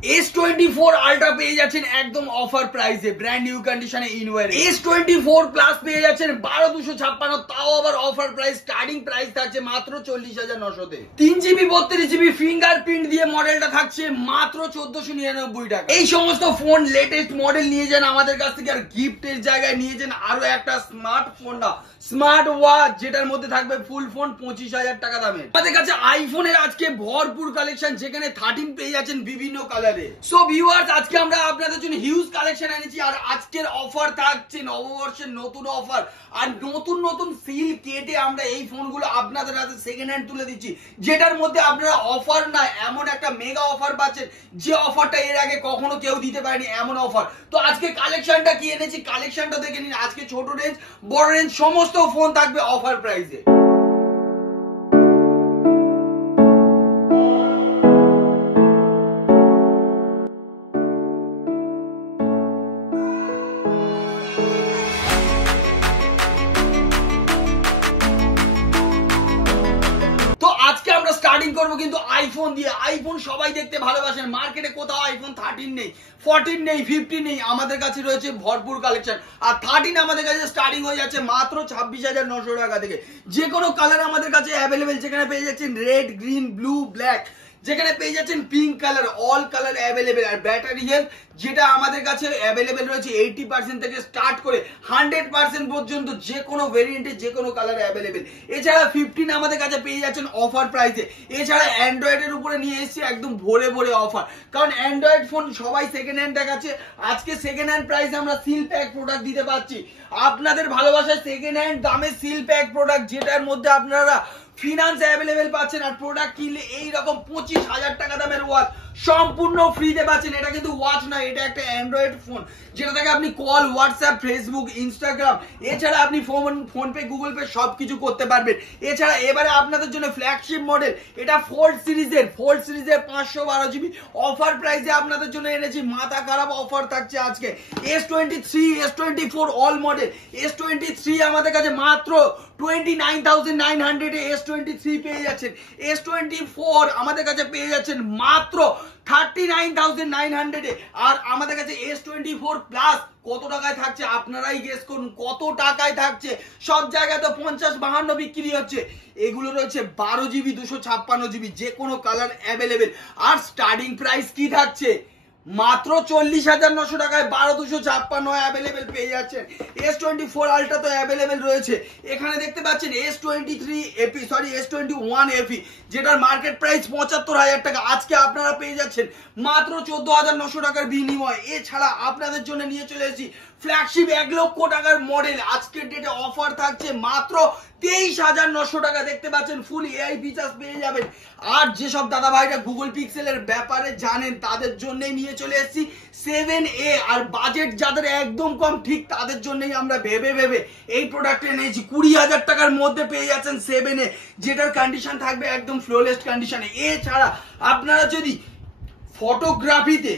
S24 ultra পেয়ে যাচ্ছেন একদম অফার প্রাইসে, ব্র্যান্ড নিউ কন্ডিশনে ইনওয়ার। S24 প্লাস পেয়ে যাচ্ছেন 12256, তাও আবার অফার প্রাইস। স্টার্টিং প্রাইস থাকছে মাত্র 40,900 তে। 3GB 32GB ফিঙ্গারপ্রিন্ট দিয়ে মডেলটা থাকছে মাত্র 1499 টাকা। এই সমস্ত ফোন লেটেস্ট মডেল নিয়ে যান আমাদের কাছ থেকে, আর গিফটের জায়গায় নিয়ে যান আরো একটা স্মার্টফোনটা, স্মার্ট ওয়াচ, যেটার মধ্যে থাকবে ফুল ফোন 25,000 টাকা দামের। আমাদের কাছে আইফোনের আজকে ভরপুর কালেকশন, যেখানে 13 পেয়ে যাচ্ছেন বিভিন্ন কালারে। সো ভিউয়ার্স, আজকে আমরা আপনাদের জন্য হিউজ কালেকশন এনেছি, আর আজকের অফার থাকছে নববর্ষের নতুন অফার, আর নতুন নতুন সিল কেটে আমরা এই ফোনগুলো আপনাদের হাতে সেকেন্ড হ্যান্ড তুলে দিচ্ছি, যেটার মধ্যে আপনারা অফার না এমন একটা মেগা অফার পাচ্ছেন, যে অফারটা এর আগে কখনো কেউ দিতে পারেনি, এমন অফার। তো আজকে কালেকশনটা কি এনেছি, কালেকশনটা দেখে নিন। আজকে ছোট রেঞ্জ, বড় রেঞ্জ সমস্ত ফোন থাকবে অফার প্রাইসে। স্টার্টিং করবো কিন্তু আইফোন দিয়ে। আইফোন সবাই দেখতে ভালোবাসেন, মার্কেটে কোথাও আইফোন 13 নেই, 14 নেই, 15 নেই, আমাদের কাছে রয়েছে ভরপুর কালেকশন। আর 13 আমাদের কাছে স্টার্টিং হয়ে যাচ্ছে মাত্র 26,900 টাকা থেকে। যে কোনো কালার আমাদের কাছে অ্যাভেলেবেল, যেখানে পেয়ে যাচ্ছেন রেড, গ্রিন, ব্লু, ব্ল্যাক, যেখানে পেয়ে যাচ্ছেন pink colour, all colour available. আর ব্যাটারি হেলথ যেটা আমাদের কাছে অ্যাভেলেবেল রয়েছে 80% থেকে স্টার্ট করে 100% পর্যন্ত, যে কোনো ভেরিয়েন্টে যে কোনো কালার অ্যাভেলেবেল। এছাড়া 15 আমাদের কাছে পেয়ে যাচ্ছেন অফার প্রাইসে। এছাড়া অ্যান্ড্রয়েডের উপরে নিয়ে এসেছি একদম ভরে ভরে অফার, কারণ অ্যান্ড্রয়েড ফোন সবাই সেকেন্ড হ্যান্ড দেখাচ্ছে। আজকে সেকেন্ড হ্যান্ড প্রাইসে আমরা সিল প্যাক প্রোডাক্ট দিতে পারছি আপনাদের ভালোবাসায়, সেকেন্ড হ্যান্ড দামে সিল প্যাক প্রোডাক্ট, যেটার মধ্যে আপনারা ফিনান্স অ্যাভেলেবেল পাচ্ছেন। আর প্রোডাক্ট কিনলে এইরকম 25,000 টাকা দামের ওয়াচ সম্পূর্ণ ফ্রিতে পাচ্ছেন। এটা কিন্তু ওয়াচ নয়, এটা একটা অ্যান্ড্রয়েড ফোন, যেটা থেকে আপনি কল, হোয়াটসঅ্যাপ, ফেসবুক, ইনস্টাগ্রাম, এছাড়া আপনি ফোনপে, গুগল পে সবকিছু করতে পারবেন। এছাড়া এবারে আপনাদের জন্য ফ্ল্যাগশিপ মডেল, এটা ফোল্ড সিরিজের 512GB অফার প্রাইসে আপনাদের জন্য এনেছি। মাথা খারাপ অফার থাকছে আজকে। S23, S24 all model. S23 আমাদের কাছে মাত্র 29,900 এ S23 পেয়ে যাচ্ছেন। S24 আমাদের কাছে পেয়ে যাচ্ছেন মাত্র 39,900 এ। আর আমাদের কাছে S24 প্লাস কত টাকায় থাকছে আপনারাই গেস করুন, কত টাকায় থাকছে। সব জায়গায় তো 50-52 বিক্রি হচ্ছে, এগুলো রয়েছে 12GB 256GB, যে কোনো colour available. Are starting price কি থাকছে মাত্র 40,900 টাকায় 12,256 অ্যাভেলেবেল পেয়ে যাচ্ছেন। S24 আলট্রা তো অ্যাভেলেবেল রয়েছে। এখানে দেখতে পাচ্ছেন S21 FE, যেটার মার্কেট প্রাইস 75,000 টাকা, আজকে আপনারা পেয়ে যাচ্ছেন মাত্র 14,900 টাকার বিনিময়। এছাড়া আপনাদের জন্য নিয়ে চলে এসেছি ফ্ল্যাগশিপ 1 লক্ষ টাকার মডেল, আজকের ডেটে অফার থাকছে মাত্র 23,900 টাকা। দেখতে পাচ্ছেন ফুল এআই ফিচার্স পেয়ে যাবেন। আর যেসব দাদা ভাইরা গুগল পিক্সেলের ব্যাপারে জানেন, তাদের জন্যই নিয়ে চলে এসেছি 7A। আর বাজেট যাদের একদম কম, ঠিক তাদের জন্যই আমরা ভেবে এই প্রোডাক্টটা এনেছি। 20,000 টাকার মধ্যে পেয়ে যাচ্ছেন 7A, যেটার কন্ডিশন থাকবে একদম ফ্লোলেস কন্ডিশনে। এছাড়া আপনারা যদি ফটোগ্রাফিতে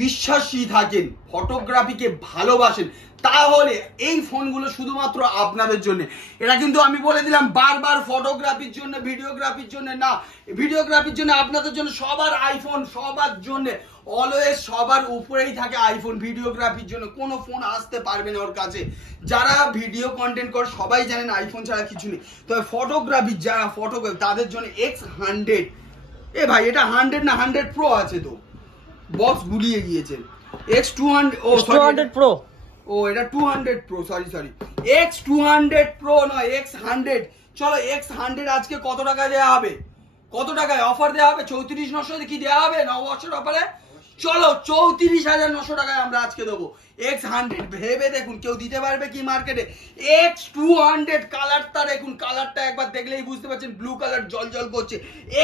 বিশ্বাসী থাকেন, ফটোগ্রাফিকে ভালোবাসেন, তাহলে এই ফোনগুলো শুধুমাত্র আপনাদের জন্য। এটা কিন্তু আমি বলে দিলাম বারবার, ফটোগ্রাফির জন্য, ভিডিওগ্রাফির জন্য না, ভিডিওগ্রাফির জন্য আপনাদের জন্য। সবার আইফোন, সবার জন্য অলওয়েজ সবার উপরেই থাকে আইফোন। ভিডিওগ্রাফির জন্য কোনো ফোন আসতে পারবে না ওর কাছে। যারা ভিডিও কন্টেন্ট করে সবাই জানেন আইফোন ছাড়া কিছু নেই, তবে ফটোগ্রাফি যারা ফটোগ্রাফি তাদের জন্য X100। এ ভাই, এটা 100 না 100 প্রো আছে, তো বক্স গুলিয়ে গিয়েছেন। X200, ও 200 প্রো, ও এটা 200 প্রো, সরি X200 প্রো নয়, X100। চলো X100 আজকে কত টাকায় দেওয়া হবে, কত টাকায় অফার দেওয়া হবে? 34,900 কি দেওয়া হবে নববর্ষের অফারে? চলো 34,900 টাকায় আমরা আজকে দেবো X100। ভেবে দেখুন কেউ দিতে পারবে কি মার্কেটে? X200 কালারটা দেখুন, কালারটা একবার দেখলেই বুঝতে পারছেন, ব্লু কালার জল করছে।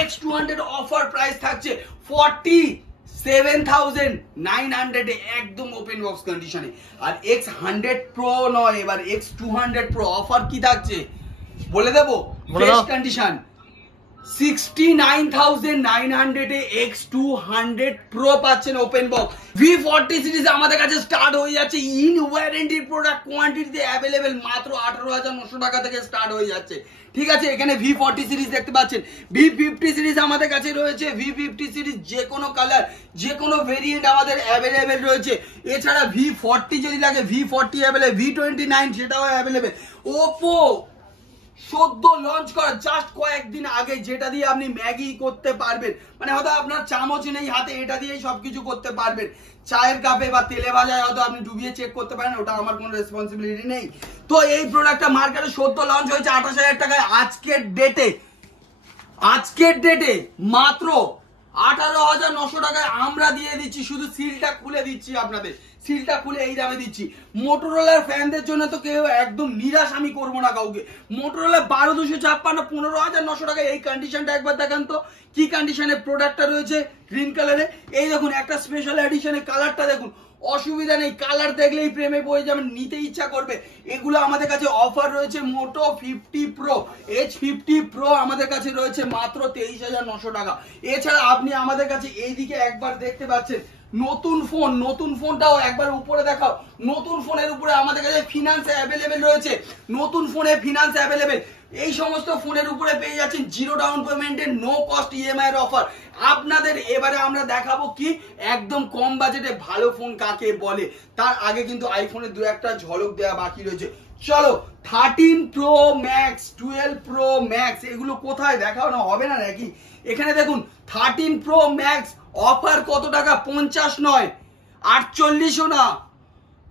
X200 অফার প্রাইস থাকছে 47,900 এ, একদম ওপেন বক্স কন্ডিশনে। আর X100 প্রো নয়, এবার X200 প্রো অফার কি থাকছে বলে দেবো, ফ্রেশ কন্ডিশন 69,900 এ X200 Pro পাচ্ছেন ওপেন বক্স। V40 সিরিজ আমাদের কাছে স্টার্ট হয়ে যাচ্ছে ইন ওয়ারেন্টি প্রোডাক্ট কোয়ান্টিটিতে অ্যাভেলেবেল মাত্র 18,900 টাকা থেকে স্টার্ট হয়ে যাচ্ছে। ঠিক আছে, এখানে V40 সিরিজ দেখতে পাচ্ছেন। V50 সিরিজ আমাদের কাছে রয়েছে। V50 সিরিজ যে কোনো কালার যে কোনো ভেরিয়েন্ট আমাদের অ্যাভেলেবেল রয়েছে। এছাড়া V40 যদি লাগে V40 অ্যাভেলেবেল, V29 সেটাও অ্যাভেলেবেল। ওপো সদ্য লঞ্চ করা জাস্ট কয়েকদিন আগে, যেটা দিয়ে আপনি ম্যাগি করতে পারবেন, মানে হয়তো আপনার চামচ নেই হাতে, এটা দিয়েই সবকিছু করতে পারবেন। চায়ের কাপে বা তেলে ভাজায় হয়তো আপনি ডুবিয়ে চেক করতে পারেন, ওটা আমার কোনো রেসপন্সিবিলিটি নেই। তো এই প্রোডাক্টটা মার্কেটে সদ্য লঞ্চ হয়েছে 28,000 টাকায়। আজকের ডেটে মাত্র 18,900 টাকায় আমরা দিয়ে দিচ্ছি। শুধু সিলটা খুলে দিচ্ছি আপনাদের, সিলটা খুলে এই দামে দিচ্ছি। মোটরোলার ফ্যানদের জন্য তো কেউ একদম নিরাশ আমি করবো না কাউকে। মোটরোলা 12,256 15,900 টাকা। এই কন্ডিশনটা একবার দেখান তো, কি কন্ডিশনে প্রোডাক্টটা রয়েছে। গ্রিন কালারে, এই দেখুন একটা স্পেশাল এডিশনের কালারটা দেখুন, অসুবিধা নেই, কালার দেখলেই প্রেমে পড়ে যাবেন, নিতে ইচ্ছা করবে। এগুলো আমাদের কাছে অফার রয়েছে। মোটো 50 প্রো H50 প্রো আমাদের কাছে রয়েছে মাত্র 23,900 টাকা। এছাড়া আপনি আমাদের কাছে এইদিকে একবার দেখতে পাচ্ছেন নতুন ফোন, নতুন ফোনটাও একবার উপরে দেখাও। নতুন ফোনের উপরে আমাদের কাছে ফিনান্স অ্যাভেলেবেল রয়েছে। নতুন ফোনে ফিনান্স অ্যাভেলেবেল। এই সমস্ত ফোনের উপরে পেয়ে যাচ্ছেন জিরো ডাউন পেমেন্টে নো কস্ট ইএমআই এর অফার। আপনাদের এবারে আমরা দেখাবো কি একদম কম বাজেটে ভালো ফোন কাকে বলে। তার আগে কিন্তু আইফোনের দু একটা ঝলক দেওয়া বাকি রয়েছে। চলো 13 প্রো ম্যাক্স, 12 প্রো ম্যাক্স এগুলো কোথায় দেখাও না, হবে না নাকি? এখানে দেখুন 13 প্রো ম্যাক্স অফার কত টাকা, 50 নয়, 48ও না,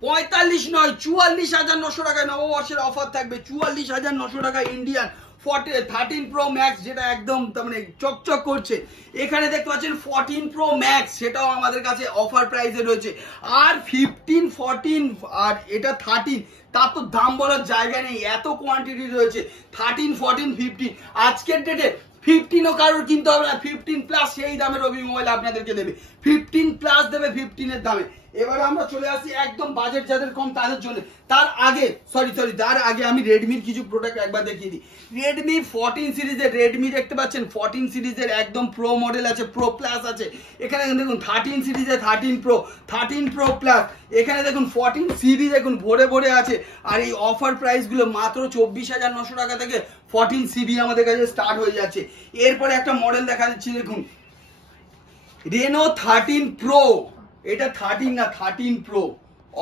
45 নয়, 44,900 টাকায় নববর্ষের অফার থাকবে। 44,900 টাকা ইন্ডিয়ান 13 প্রো ম্যাক্স, যেটা একদম তার মানে চকচক করছে। এখানে দেখতে পাচ্ছেন 14 প্রো ম্যাক্স, সেটাও আমাদের কাছে অফার প্রাইসে রয়েছে। আর 15 14 আর এটা 13, তার তো দাম বলার জায়গা নেই, এত কোয়ান্টিটি রয়েছে। 13 14 15 আজকের ডেটে 15ও কারোর কিনতে হবে না, 15 প্লাস সেই দামে রবি মোবাইল আপনাদেরকে দেবে। 15 প্লাস দেবে 15 এর দামে। এবারে আমরা চলে আসি একদম বাজেট যাদের কম তাদের জন্য। তার আগে আমি রেডমির কিছু প্রোডাক্ট একবার দেখিয়ে দিই। রেডমি 14 সিরিজের, রেডমি দেখতে পাচ্ছেন 14 সিরিজের একদম প্রো মডেল আছে, প্রো প্লাস আছে। এখানে দেখুন 13 সিরিজে 13 প্রো, 13 প্রো প্লাস। এখানে দেখুন 14 সিবি দেখুন ভরে ভরে আছে। আর এই অফার প্রাইস গুলো মাত্র 24,900 টাকা থেকে 14 সিবি আমাদের কাছে স্টার্ট হয়ে যাচ্ছে। এরপরে একটা মডেল দেখা যাচ্ছে, দেখুন রেনো 13 প্রো, এটা 13 না 13 প্রো,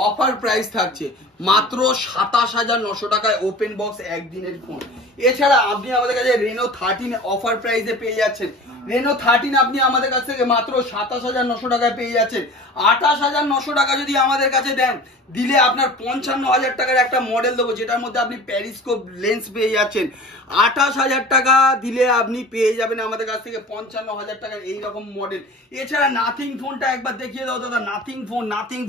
অফার প্রাইস থাকছে মাত্র 27,900 টাকায় ওপেন বক্স একদিনের ফোন। এছাড়া আপনি আমাদের কাছে রেনো 13 অফার প্রাইসে পেয়ে যাচ্ছেন। রেনো 13 আপনি আমাদের কাছ থেকে মাত্র 27,900 টাকায় পেয়ে যাচ্ছেন। 28,900 টাকা যদি আমাদের কাছে দেন, দিলে আপনার 55,000 টাকার একটা মডেল দেবো, যেটার মধ্যে আপনি প্যারিস্কোপ লেন্স পেয়ে যাচ্ছেন। 28,000 টাকা দিলে আপনি পেয়ে যাবেন আমাদের কাছ থেকে 55,000 টাকার এইরকম মডেল। এছাড়া নাথিং ফোনটা একবার দেখিয়ে দাও দাদা। নাথিং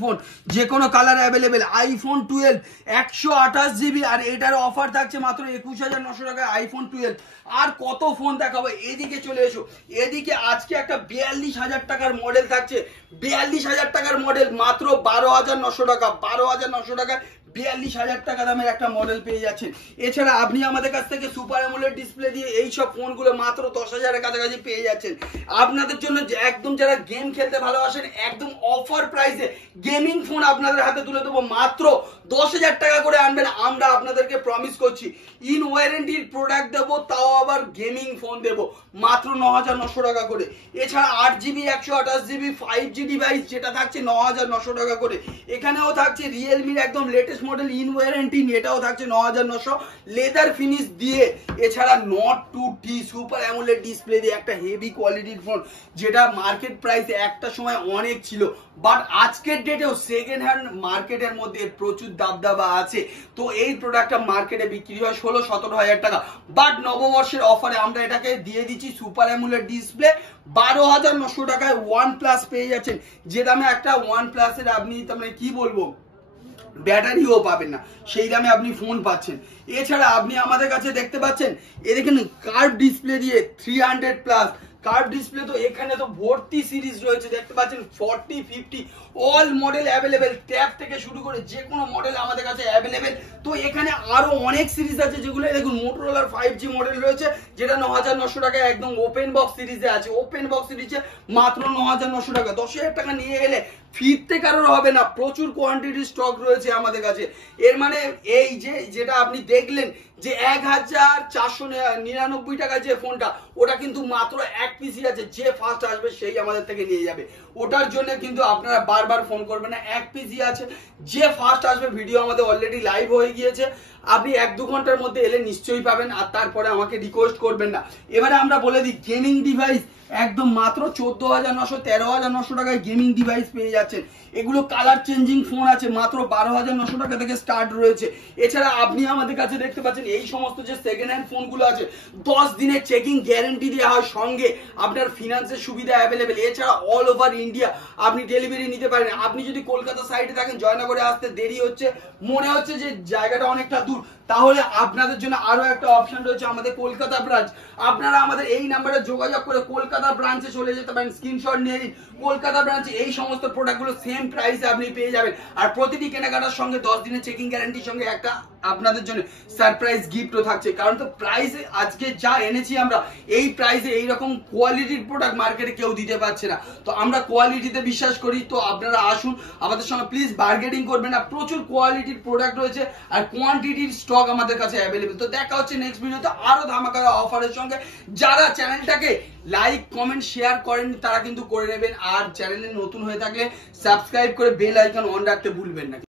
ফোন যে কোনো কালার অ্যাভেলেবেল। আইফোন 12 128 জিবি, আর এটার অফার থাকছে মাত্র 21,900 টাকায় আইফোন 12। আর কত ফোন দেখাবো, এদিকে চলে এসো। এদিকে আজকে একটা 42,000 টাকার মডেল থাকছে। 42,000 টাকার মডেল মাত্র 12,900 টাকা। 12,900 টাকায় 42,000 টাকা দামের একটা মডেল পেয়ে যাচ্ছেন। এছাড়া আপনি আমাদের কাছ থেকে সুপার অ্যামোলেড ডিসপ্লে দিয়ে এইসব ফোনগুলো মাত্র 10,000 এর কাছাকাছি পেয়ে যাচ্ছেন। আপনাদের জন্য একদম যারা গেম খেলতে ভালোবাসেন, একদম অফার প্রাইসে গেমিং ফোন আপনাদের হাতে তুলে দেবো। মাত্র 10,000 টাকা করে আনবেন, আমরা আপনাদেরকে প্রমিস করছি ইন ওয়ারেন্টির প্রোডাক্ট দেবো, তাও আবার গেমিং ফোন দেবো মাত্র 9,900 টাকা করে। এছাড়া 8GB 128GB 5G ডিভাইস, যেটা থাকছে 9,900 টাকা করে। এখানেও থাকছে রিয়েলমির একদম লেটেস্ট মডেল ইন ওয়ারেন্টি, এটাও থাকছে 9,900 লেদার ফিনিশ দিয়ে। এছাড়া not 2T super AMOLED display দিয়ে একটা হেভি কোয়ালিটির ফোন, যেটা মার্কেট প্রাইস একটা সময় অনেক ছিল, বাট আজকের ডেটেও সেকেন্ড হ্যান্ড মার্কেটের মধ্যে প্রচুর দাবদাবা আছে। তো এই প্রোডাক্টটা মার্কেটে বিক্রি হয় 16-17 টাকা, বাট নববর্ষের অফারে আমরা এটাকে দিয়ে দিচ্ছি সুপার অ্যামোলেড ডিসপ্লে 12,900 টাকায়। OnePlus পেয়ে যাচ্ছেন, যে দামে একটা OnePlus এর আপনি তার মানে কি বলবো ব্যাটারিও পাবেন না, সেই দামে আপনি ফোন পাচ্ছেন। এছাড়া আপনি আমাদের কাছে দেখতে পাচ্ছেন এ দেখেন কার্ভ ডিসপ্লে দিয়ে 300 প্লাস কার্ভ ডিসপ্লে তো এখানে তো ভর্তি সিরিজ রয়েছে, দেখতে পাচ্ছেন 40, 50 অল মডেল অ্যাভেলেবেল, ট্যাব থেকে শুরু করে যে কোনো মডেল আমাদের কাছে অ্যাভেলেবেল। তো এখানে আরো অনেক সিরিজ আছে যেগুলো দেখুন মোটরোলার 5G মডেল রয়েছে যেটা 9900 টাকায় একদম ওপেন বক্স সিরিজে আছে। ওপেন বক্স সিরিজে মাত্র 9900 টাকা। 10,000 টাকা নিয়ে গেলে ফিরতে কারোর হবে না, প্রচুর কোয়ান্টিটি স্টক রয়েছে আমাদের কাছে। এর মানে এই যে যেটা আপনি দেখলেন যে 1499 টাকায় যে ফোনটা, ওটা কিন্তু মাত্র এক পিসি আছে, যে ফার্স্ট আসবে সেই আমাদের থেকে নিয়ে যাবে। ওটার জন্য কিন্তু আপনারা বারবার ফোন করবেন না, এক পিসি আছে, যে ফার্স্ট আসবে। ভিডিও আমাদের অলরেডি লাইভ হয়ে গিয়েছে, আপনি 1-2 ঘন্টার মধ্যে এলে নিশ্চয়ই পাবেন, আর তারপরে আমাকে রিকোয়েস্ট করবেন না। এবারে আমরা বলে দিই গেমিং ডিভাইস একদম মাত্র 14,900, 13,900 টাকায় গেমিং ডিভাইস পেয়ে যাচ্ছেন। এগুলো কালার চেঞ্জিং ফোন আছে, মাত্র 12,900 টাকা থেকে স্টার্ট রয়েছে। এছাড়া আপনি আমাদের কাছে দেখতে পাচ্ছেন এই সমস্ত যে সেকেন্ড হ্যান্ড ফোনগুলো আছে 10 দিনের চেকিং গ্যারেন্টি দেওয়া হয়, সঙ্গে আপনার ফিনান্সের সুবিধা অ্যাভেলেবেল। এছাড়া অল ওভার ইন্ডিয়া আপনি ডেলিভারি নিতে পারেন। আপনি যদি কলকাতা সাইডে থাকেন, জয়নগরে আসতে দেরি হচ্ছে, মনে হচ্ছে যে জায়গাটা অনেকটা দূর, তাহলে আপনাদের জন্য আরো একটা অপশন রয়েছে, আমাদের কলকাতা ব্রাঞ্চ। আপনারা আমাদের এই নাম্বারে যোগাযোগ করে কলকাতা ব্রাঞ্চে চলে যেতে পারেন, স্ক্রিনশট নিয়ে নিন। কলকাতা ব্রাঞ্চে এই সমস্ত প্রোডাক্টগুলো সেম প্রাইসে আপনি পেয়ে যাবেন, আর প্রতিটি কেনাকাটার সঙ্গে 10 দিনের চেকিং গ্যারান্টির সঙ্গে একটা আপনাদের জন্য সারপ্রাইজ গিফটও থাকছে। কারণ তো প্রাইসে আজকে যা এনেছি আমরা, এই প্রাইসে এইরকম কোয়ালিটির প্রোডাক্ট মার্কেটে কেউ দিতে পারছে না। তো আমরা কোয়ালিটিতে বিশ্বাস করি, তো আপনারা আসুন আমাদের সঙ্গে, প্লিজ বার্গেনিং করবেন না। প্রচুর কোয়ালিটির প্রোডাক্ট রয়েছে আর কোয়ান্টিটির স্টক আমাদের কাছে অ্যাভেলেবেল। তো দেখা হচ্ছে নেক্সট ভিডিওতে আরো ধামাকা অফারের সঙ্গে। যারা চ্যানেলটাকে লাইক কমেন্ট শেয়ার করেন তারা কিন্তু করে নেবেন, আর চ্যানেলে নতুন হয়ে থাকলে সাবস্ক্রাইব করে বেল আইকন অন রাখতে ভুলবেন না।